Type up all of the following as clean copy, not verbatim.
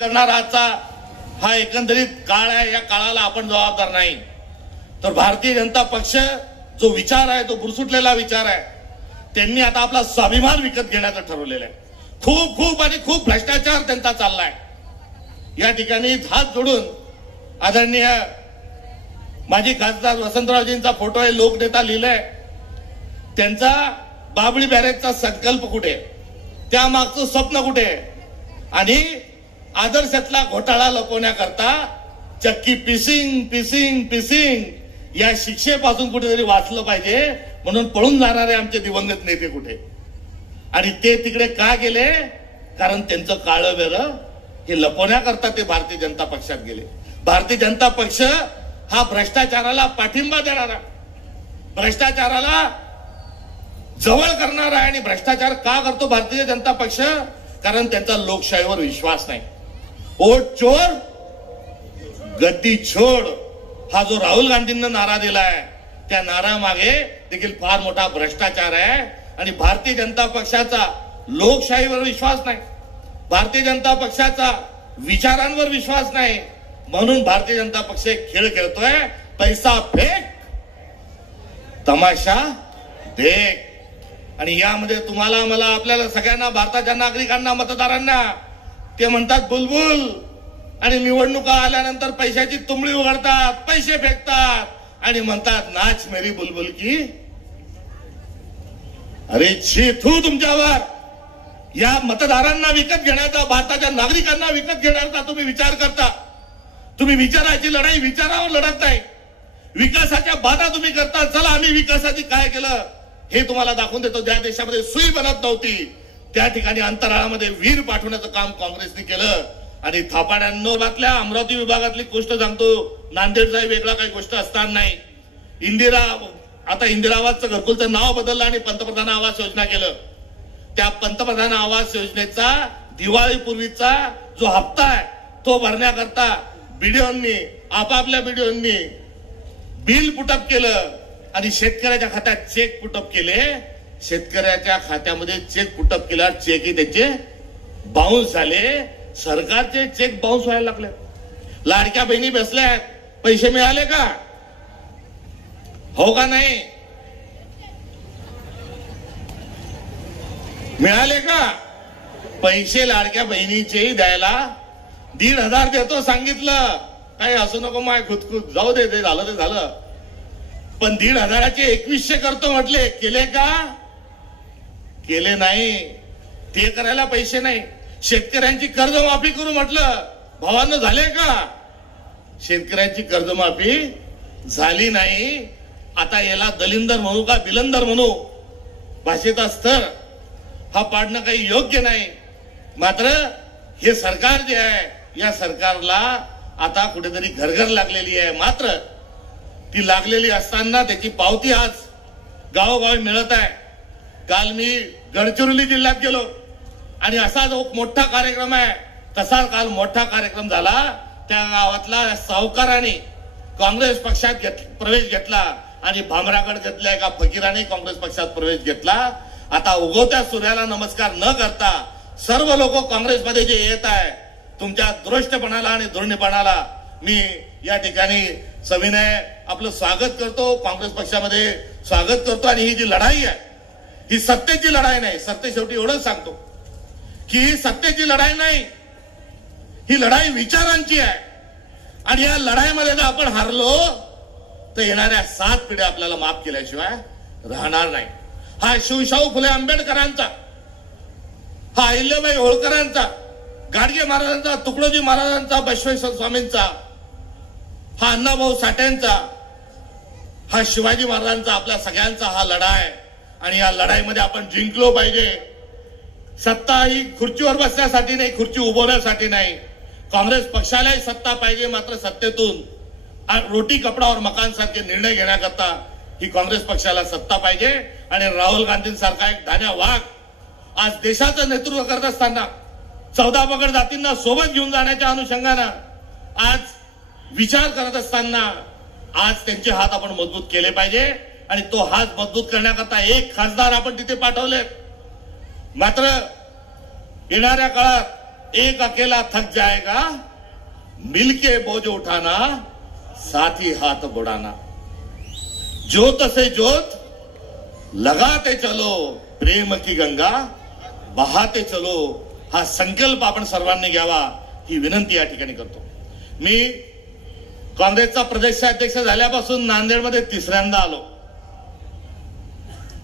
करणाराचा हा एकंदरीत काळ आहे. या काळाला आपण जबाबदार नाही. तर भारतीय जनता पक्ष जो विचार आहे तो बुरसुटलेला विचार आहे. त्यांनी आता आपला स्वाभिमान विकत घेण्याचं ठरवलेलं आहे. खूप भ्रष्टाचार त्यांचा चाललाय. या ठिकाणी हात जोडून आदरणीय माजी खासदार वसंतरावजींचा फोटो आहे, लोकनेता लिहिलंय. त्यांचा बाबळी बॅरेजचा संकल्प कुठे, त्या मागचं स्वप्न कुठे, आणि आदर्शातला घोटाळा लपवण्याकरता चक्की पिसिंग या शिक्षेपासून कुठेतरी वाचलं पाहिजे म्हणून पळून जाणारे आमचे दिवंगत नेते कुठे, आणि ते तिकडे का गेले? कारण त्यांचं काळं वेरं हे लपवण्याकरता ते भारतीय जनता पक्षात गेले. भारतीय जनता पक्ष हा भ्रष्टाचाराला पाठिंबा देणारा, भ्रष्टाचाराला जवळ करणारा आहे. आणि भ्रष्टाचार का करतो भारतीय जनता पक्ष? कारण त्यांचा लोकशाहीवर विश्वास नाही. वोट चोर गद्दी छोड हा जो राहुल गांधींना नारा दिलाय, त्या नारामागे देखील फार मोठा भ्रष्टाचार आहे. आणि भारतीय जनता पक्षाचा लोकशाहीवर विश्वास नाही, भारतीय जनता पक्षाचा विचारांवर विश्वास नाही. म्हणून भारतीय जनता पक्ष एक खेळ खेळतोय, पैसा फेक तमाशा देख. आणि यामध्ये तुम्हाला, मला, आपल्याला सगळ्यांना, भारताच्या नागरिकांना, मतदारांना ते म्हणतात बुलबुल, आणि निवडणुका आल्यानंतर पैशाची तुंबडी उघडतात, पैसे फेकतात आणि म्हणतात नाच मेरी बुलबुल की. अरे छी थू तुमच्यावर. या मतदारांना विकत घेण्याचा, भारताच्या नागरिकांना विकत घेण्याचा तुम्ही विचार करता. तुम्ही विचाराची लढाई विचारावर लढत नाही, विकासाच्या बाधा तुम्ही करता. चला आम्ही विकासाची काय केलं हे तुम्हाला दाखवून देतो. ज्या देशामध्ये सुई बनत नव्हती त्या ठिकाणी अंतराळामध्ये वीर पाठवण्याचं काम काँग्रेसने केलं. आणि थापाड्यांनो बातल्या अमरावती विभागातली गोष्ट सांगतो, नांदेडचा वेगळा काही गोष्ट असणार नाही. आता इंदिरा आवासचं घरकुलचं नाव बदललं आणि पंतप्रधान आवास योजना केलं. त्या पंतप्रधान आवास योजनेचा दिवाळीपूर्वीचा जो हप्ता आहे तो भरण्याकरता बीडीओंनी, आपापल्या बीडीओंनी बिल पुटअप केलं आणि शेतकऱ्याच्या खात्यात चेक पुटअप केले. शेतकऱ्याच्या खात्यामध्ये चेक पुटअप केल्यावर चेकही त्याचे बाउन्स झाले. सरकारचे चेक बाउन्स व्हायला लागले. लाडक्या बहिणी बसल्यात, पैसे मिळाले का? हो का नाही? मिळाले का पैसे? लाडक्या बहिणीचेही द्यायला 1,500 देतो सांगितलं. काही असू नको माय खुदखुद, जाऊ दे, ते झालं ते झालं. पण 1,500चे 2100 करतो म्हटले, केले का? केले नाही. ते करायला पैसे नाही. शेतकऱ्यांची कर्जमाफी करू म्हटलं, भावांना झाले का? शेतकऱ्यांची कर्जमाफी झाली नाही. आता याला दलिंदर म्हणू का बिलंदर म्हणू, भाषेचा स्तर हा पाडणं काही योग्य नाही. मात्र हे सरकार जे आहे, या सरकारला आता कुठेतरी घरघर लागलेली आहे. मात्र ती लागलेली असताना त्याची पावती आज गावोगावी मिळत आहे. काल मी गडचिरोली जिल्ह्यात गेलो आणि असा जो मोठा कार्यक्रम आहे तसा काल मोठा कार्यक्रम झाला. त्या गावातला सावकाराने काँग्रेस पक्षात प्रवेश घेतला आणि भामरागड घेतल्या एका फकीराने काँग्रेस पक्षात प्रवेश घेतला. आता उगवत्या सूर्याला नमस्कार न करता सर्व लोक काँग्रेसमध्ये जे येत आहे, तुमच्या दुष्टपणाला आणि धोरणीपणाला मी या ठिकाणी सविनय आपलं स्वागत करतो, काँग्रेस पक्षामध्ये स्वागत करतो. आणि ही जी लढाई आहे ही सत्तेची लढाई नाही. सत्ते शेवटी एवढंच सांगतो की ही सत्तेची लढाई नाही, ही लढाई विचारांची आहे. आणि या लढाईमध्ये जर आपण हारलो तर येणाऱ्या 7 पिढ्या आपल्याला माफ केल्याशिवाय राहणार नाही. हा शिवशाहू फुले आंबेडकरांचा, हा अहिल्याबाई होळकरांचा, गाडगे महाराजांचा, तुकडोजी महाराजांचा, बसवेश्वर स्वामींचा, हा अण्णाभाऊ साठ्यांचा, हा शिवाजी महाराजांचा, आपल्या सगळ्यांचा हा लढा आहे. आणि या लढाईमध्ये आपण जिंकलो पाहिजे. सत्ता ही खुर्चीवर बसण्यासाठी नाही, खुर्ची उभवण्यासाठी नाही. काँग्रेस पक्षालाही सत्ता पाहिजे, मात्र सत्तेतून रोटी कपडा और मकान सारखे निर्णय घेण्याकरता ही काँग्रेस पक्षाला सत्ता पाहिजे. आणि राहुल गांधींसारखा एक धान्या वाघ आज देशाचं नेतृत्व करत असताना 14 पगड जातींना सोबत घेऊन जाण्याच्या अनुषंगानं आज विचार करत असताना आज त्यांचे हात आपण मजबूत केले पाहिजे. आणि तो हात मजबूत करण्याकरता एक खासदार आपण तिथे पाठवले. मात्र येणाऱ्या काळात एक अकेला थक जाएगा, मिलके बोझ उठाना, साथ ही हाथ बुढ़ाना। जोत से जोत लगाते चलो, प्रेम की गंगा बहाते चलो, हा संकल्प आपण सर्वांनी घ्यावा ही विनंती या ठिकाणी करतो। मी काँग्रेसचा प्रदेशाध्यक्ष झाल्यापासून नांदेडमध्ये तिसऱ्यांदा आलो।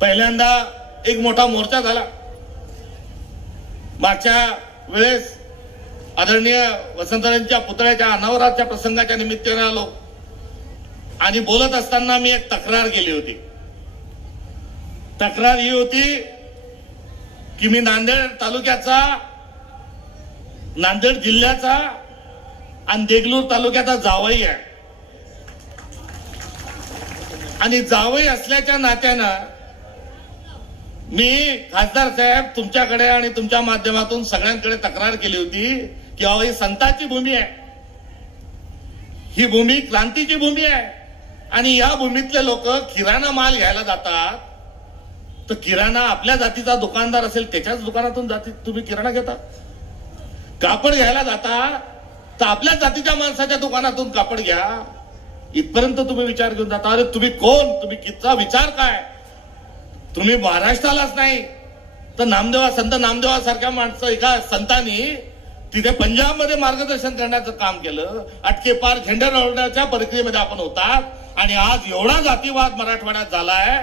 पहिल्यांदा एक मोठा मोर्चा झाला, मागच्या वेळेस आदरणीय वसंतरावांच्या पुतळ्याच्या अनावराच्या प्रसंगाच्या निमित्ताने आलो आणि बोलत असताना मी एक तक्रार केली होती। तक्रार ही होती की मी नांदेड तालुक्याचा, नांदेड जिल्ह्याचा आणि देगलूर तालुक्याचा जावई आहे आणि जावई असल्याच्या नात्यानं मी खासदार साहेब तुमच्याकडे आणि तुमच्या माध्यमातून सगळ्यांकडे तक्रार केली होती की अहो ही संतांची भूमी आहे, ही भूमी क्रांतीची भूमी आहे आणि या भूमीतले लोक किराणा माल घ्यायला जातात, तर किराणा आपल्या जातीचा दुकानदार असेल त्याच्याच दुकानातून तुम्ही किराणा घेता। कापड घ्यायला जाता तर आपल्या जातीच्या माणसाच्या दुकानातून कापड घ्या, इथपर्यंत तुम्ही विचार घेऊन जाता। अरे तुम्ही कोण, तुम्ही कितचा विचार काय? तुम्ही महाराष्ट्रालाच नाही तर संत नामदेवासारख्या माणसं, एका संतांनी तिथे पंजाबमध्ये मार्गदर्शन करण्याचं काम केलं। अटके पार झेंडा रोवण्याच्या प्रक्रियेमध्ये आपण होतात आणि आज एवढा जातीवाद मराठवाड्यात झालाय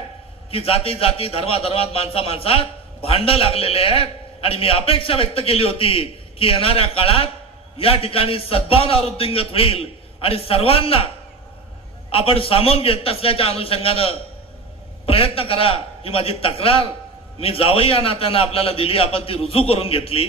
की जाती जाती धर्मात माणसात भांडण लागलेले आहेत आणि मी अपेक्षा व्यक्त केली होती की येणाऱ्या काळात या ठिकाणी सद्भावना वृद्धिंगत होईल आणि सर्वांना आपण सामावून घेत असल्याच्या अनुषंगानं प्रयत्न करा। ही माझी तक्रार मी जावई या नात्यानं आपल्याला दिली, आपण ती रुजू करून घेतली।